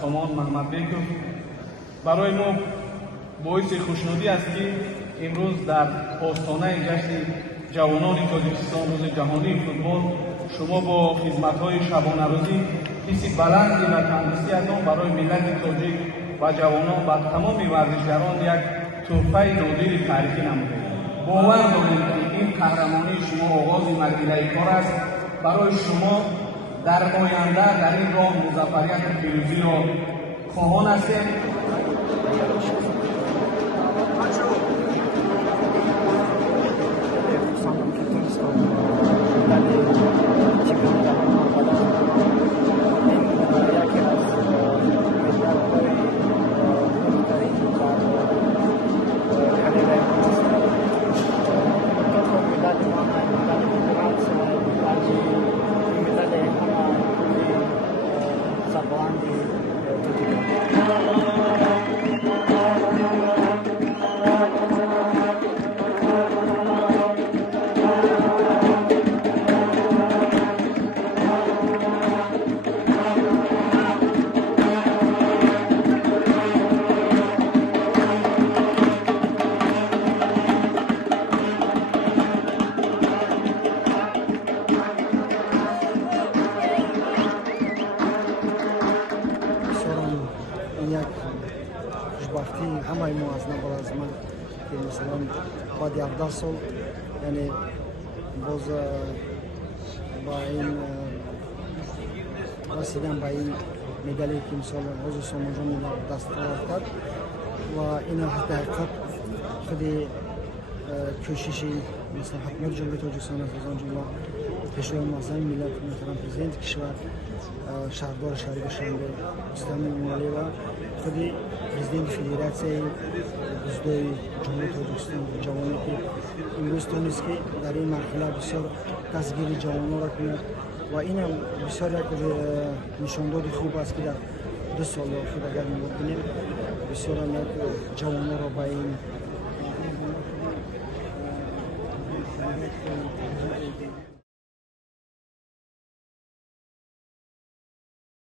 سامان محمدبekov برای ما باعث خوشنودی است که امروز در آستانه جشن جوانان تاجیکستان روز جهانی فوتبال شما با خدمت‌های شبانه روزی حس بلندی و تندرستی از آن برای ملت تاجیک و جوانان و تمام ورزشگران یک تحفه نادر تاریخی نمودید. باور داریم که این قهرمانی شما آغاز مرحله کار است. برای شما در آینده در این راه موفقیت و پیروزی را خواهان هستیم. خوشبختی همه ما از نظر از من که مثلا بعد 17 سال یعنی باز با این رسیدن به این مدالی که مثلا روز سامانجان دست کرد و این حقیقت خود کوشش مثلا حکومت جمهوری تاجیکستان از آن جمله پیشوای معظم ملت محترم پرزیدنت کشور شهردار شهری شنبه مستعمل مالی و خود پرزیدنت فدراسیای بزرگ جمهوری تاجیکستان جوانی که امروز تونست که در این مرحله بسیار دستگیر جوانان را کند و این هم بسیار یک نشانداد خوب است که در 2 سال اخیر اگر ببینیم بسیار هم یک جوانان را به این